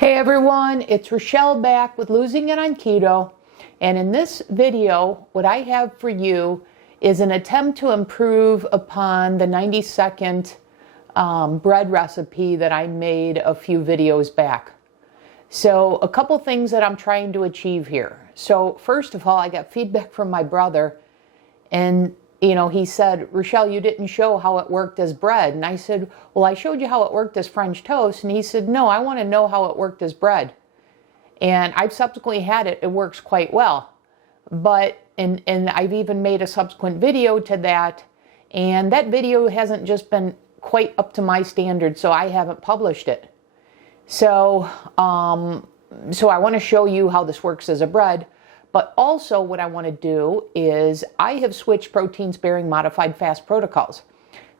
Hey everyone, it's Rochelle back with Losing It on Keto, and in this video what I have for you is an attempt to improve upon the 90-second bread recipe that I made a few videos back. So a couple things that I'm trying to achieve here. So first of all, I got feedback from my brother, and he said, Rochelle, you didn't show how it worked as bread. And I said, well, I showed you how it worked as French toast. And he said, no, I want to know how it worked as bread. And I've subsequently had it. It works quite well. But, and I've even made a subsequent video to that. And that video hasn't just been quite up to my standards, so I haven't published it. So I want to show you how this works as a bread. But also what I want to do is I have switched protein-sparing modified fast protocols.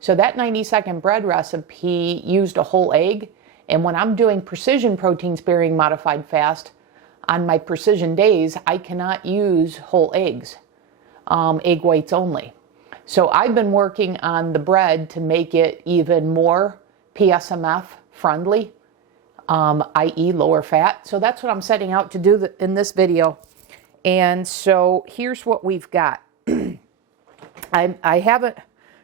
So that 90-second bread recipe used a whole egg. And when I'm doing precision protein-sparing modified fast, on my precision days, I cannot use whole eggs, egg whites only. So I've been working on the bread to make it even more PSMF friendly, i.e. lower fat. So that's what I'm setting out to do in this video. And so here's what we've got. I have a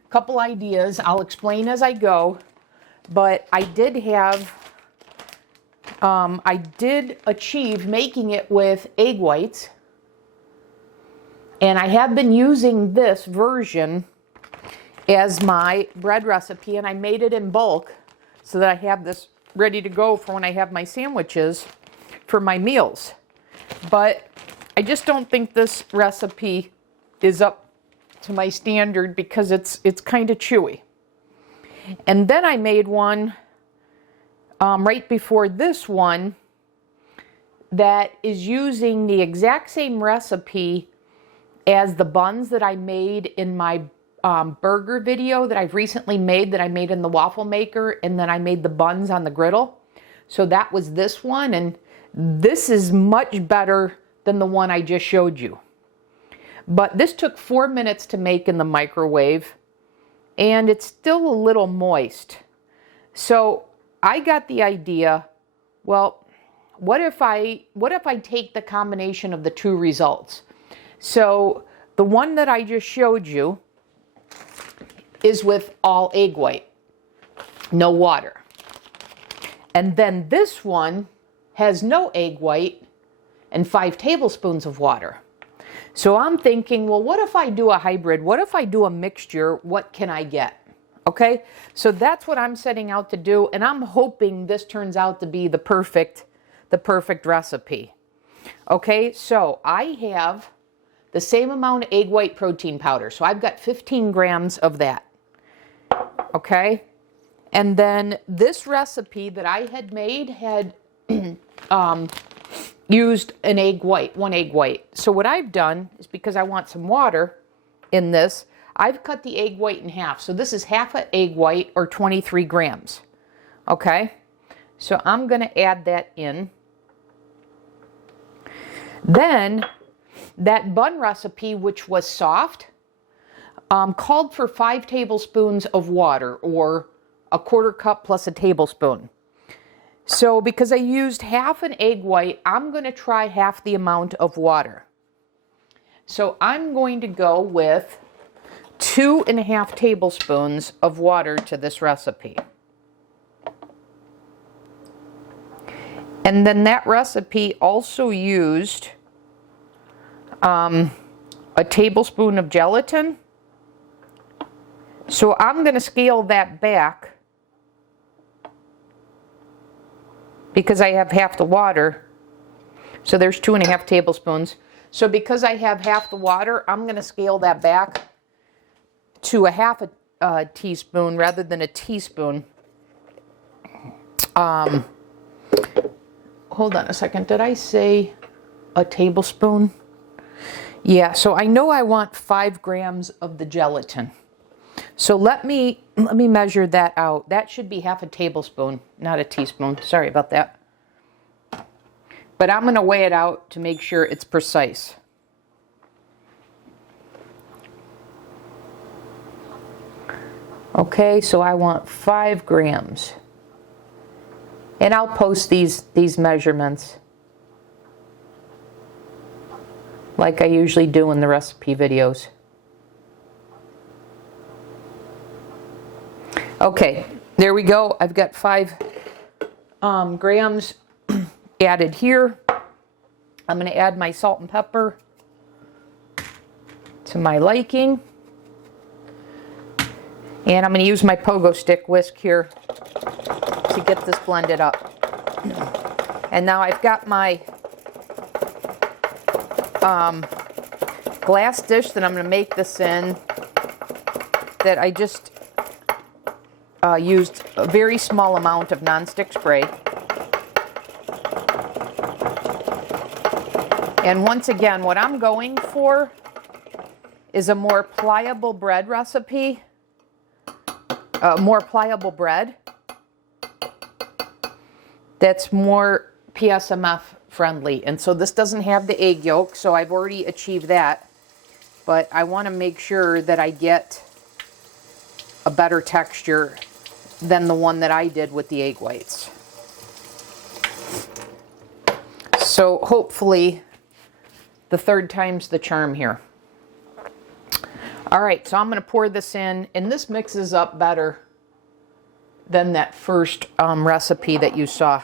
couple ideas. I'll explain as I go, but I did achieve making it with egg whites, and I have been using this version as my bread recipe, and I made it in bulk so that I have this ready to go for when I have my sandwiches for my meals. But I just don't think this recipe is up to my standard because it's kind of chewy. And then I made one right before this one that is using the exact same recipe as the buns that I made in my burger video that I've recently made, that I made in the waffle maker, and then I made the buns on the griddle. So that was this one, and this is much better than the one I just showed you. But this took 4 minutes to make in the microwave, and it's still a little moist. So I got the idea, well, what if I take the combination of the two results? So the one that I just showed you is with all egg white, no water. And then this one has no egg white and 5 tablespoons of water. So I'm thinking, well, what if I do a hybrid? What if I do a mixture? What can I get? Okay, so that's what I'm setting out to do, and I'm hoping this turns out to be the perfect recipe. Okay, so I have the same amount of egg white protein powder. So I've got 15 grams of that. Okay, and then this recipe that I had made had used an egg white, 1 egg white. So what I've done is, because I want some water in this, I've cut the egg white in half. So this is half an egg white, or 23 grams. Okay, so I'm going to add that in. Then that bun recipe, which was soft, called for 5 tablespoons of water, or a 1/4 cup plus a tablespoon. So because I used half an egg white, I'm going to try half the amount of water. So I'm going to go with 2.5 tablespoons of water to this recipe. And then that recipe also used a tablespoon of gelatin. So I'm going to scale that back because I have half the water. So there's 2.5 tablespoons. So because I have half the water, I'm going to scale that back to a half a teaspoon rather than a teaspoon. Hold on a second. Did I say a tablespoon? Yeah, so I know I want 5 grams of the gelatin. So let me measure that out. That should be half a tablespoon, not a teaspoon. Sorry about that. But I'm going to weigh it out to make sure it's precise. Okay, so I want 5 grams. And I'll post these measurements like I usually do in the recipe videos. Okay, there we go. I've got 5 grams added here. I'm going to add my salt and pepper to my liking. And I'm going to use my pogo stick whisk here to get this blended up. And now I've got my glass dish that I'm going to make this in, that I just used a very small amount of nonstick spray. And once again, what I'm going for is a more pliable bread recipe, more pliable bread that's more PSMF friendly. And so this doesn't have the egg yolk, so I've already achieved that. But I want to make sure that I get a better texture than the one that I did with the egg whites. So hopefully the third time's the charm here. All right, so I'm going to pour this in, and this mixes up better than that first recipe that you saw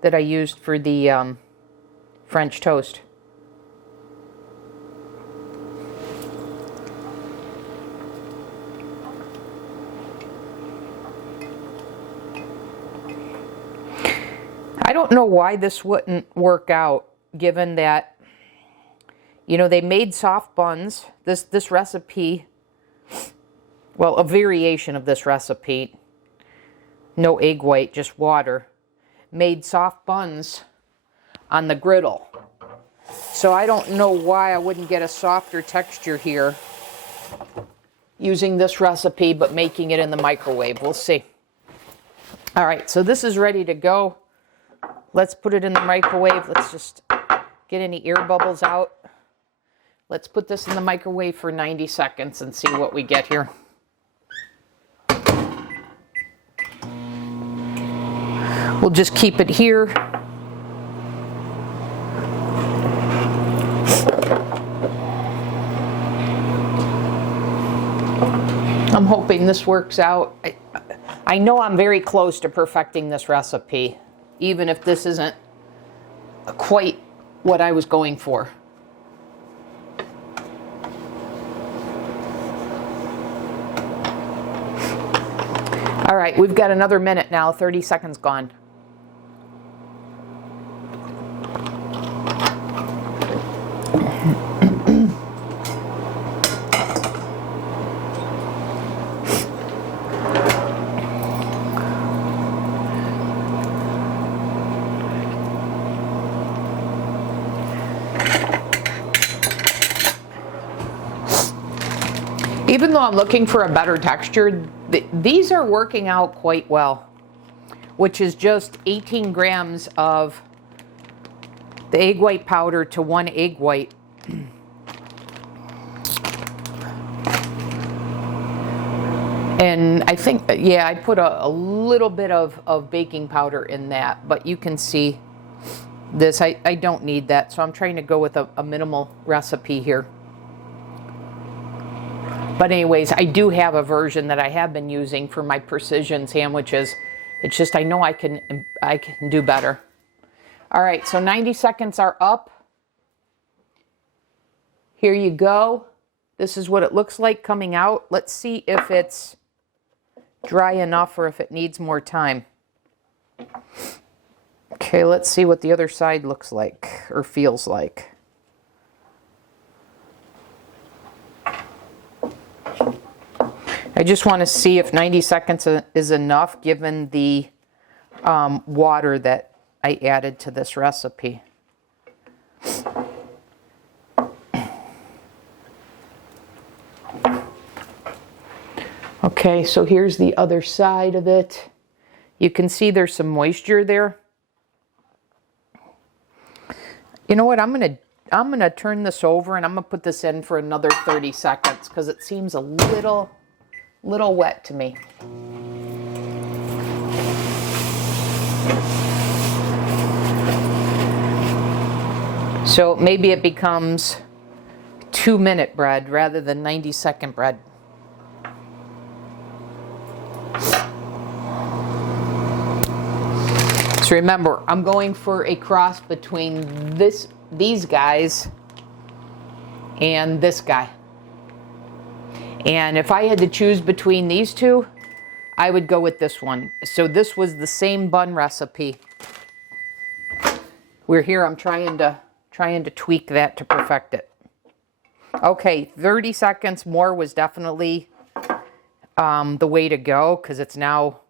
that I used for the French toast. I don't know why this wouldn't work out, given that, you know, they made soft buns. This recipe, well, a variation of this recipe, no egg white, just water, made soft buns on the griddle. So I don't know why I wouldn't get a softer texture here using this recipe, but making it in the microwave. We'll see. All right, so this is ready to go. Let's put it in the microwave. Let's just get any air bubbles out. Let's put this in the microwave for 90 seconds and see what we get here. We'll just keep it here. I'm hoping this works out. I know I'm very close to perfecting this recipe, even if this isn't quite what I was going for. All right, we've got another minute now, 30 seconds gone. Even though I'm looking for a better texture, these are working out quite well, which is just 18 grams of the egg white powder to 1 egg white. And I think, yeah, I put a little bit of baking powder in that, but you can see this, I don't need that, so I'm trying to go with a minimal recipe here. But anyways, I do have a version that I have been using for my precision sandwiches. It's just I know I can do better. All right, so 90 seconds are up. Here you go. This is what it looks like coming out. Let's see if it's dry enough or if it needs more time. Okay, let's see what the other side looks like or feels like. I just want to see if 90 seconds is enough given the water that I added to this recipe. Okay, so here's the other side of it. You can see there's some moisture there. You know what, I'm gonna turn this over and I'm gonna put this in for another 30 seconds because it seems a little wet to me. So maybe it becomes 2-minute bread rather than 90-second bread. So remember, I'm going for a cross between these guys and this guy. And if I had to choose between these two, I would go with this one. So this was the same bun recipe. We're here, I'm trying to tweak that to perfect it. Okay, 30 seconds more was definitely the way to go, because it's now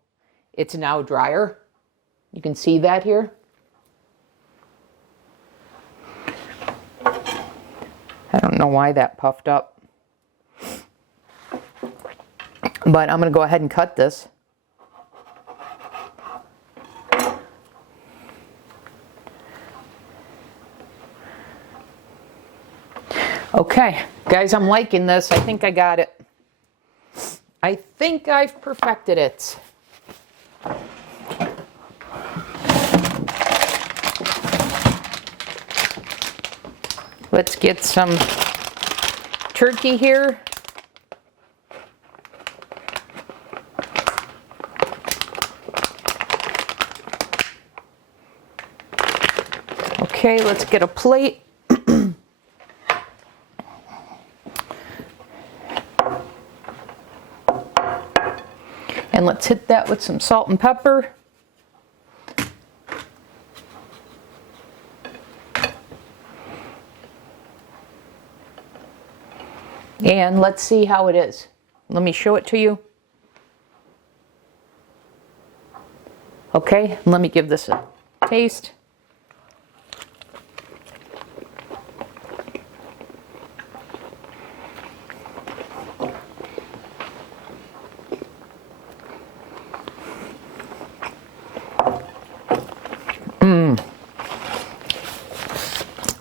drier. You can see that here. I don't know why that puffed up. But I'm going to go ahead and cut this. Okay, guys, I'm liking this. I think I got it. I think I've perfected it. Let's get some turkey here. Okay, let's get a plate. And let's hit that with some salt and pepper. And let's see how it is. Let me show it to you. Okay, let me give this a taste.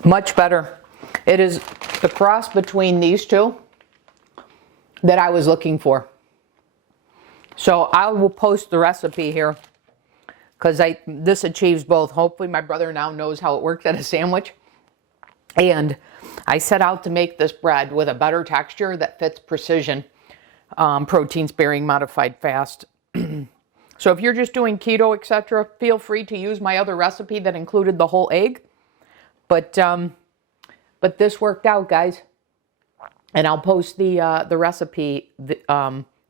Much better. It is the cross between these two that I was looking for. So I will post the recipe here, because this achieves both. Hopefully my brother now knows how it works at a sandwich. And I set out to make this bread with a better texture that fits Precision protein sparing modified fast. So if you're just doing keto, etc., feel free to use my other recipe that included the whole egg. But this worked out, guys. And I'll post the recipe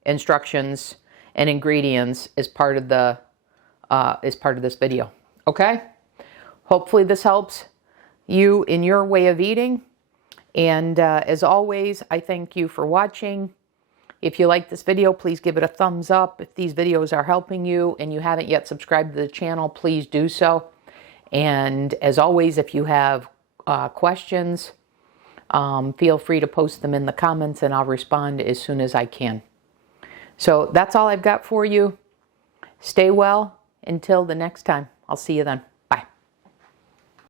instructions and ingredients as part of this video. Okay? Hopefully this helps you in your way of eating. And as always, I thank you for watching. If you like this video, please give it a thumbs up. If these videos are helping you and you haven't yet subscribed to the channel, please do so. And as always, if you have questions, feel free to post them in the comments and I'll respond as soon as I can. So that's all I've got for you. Stay well until the next time. I'll see you then.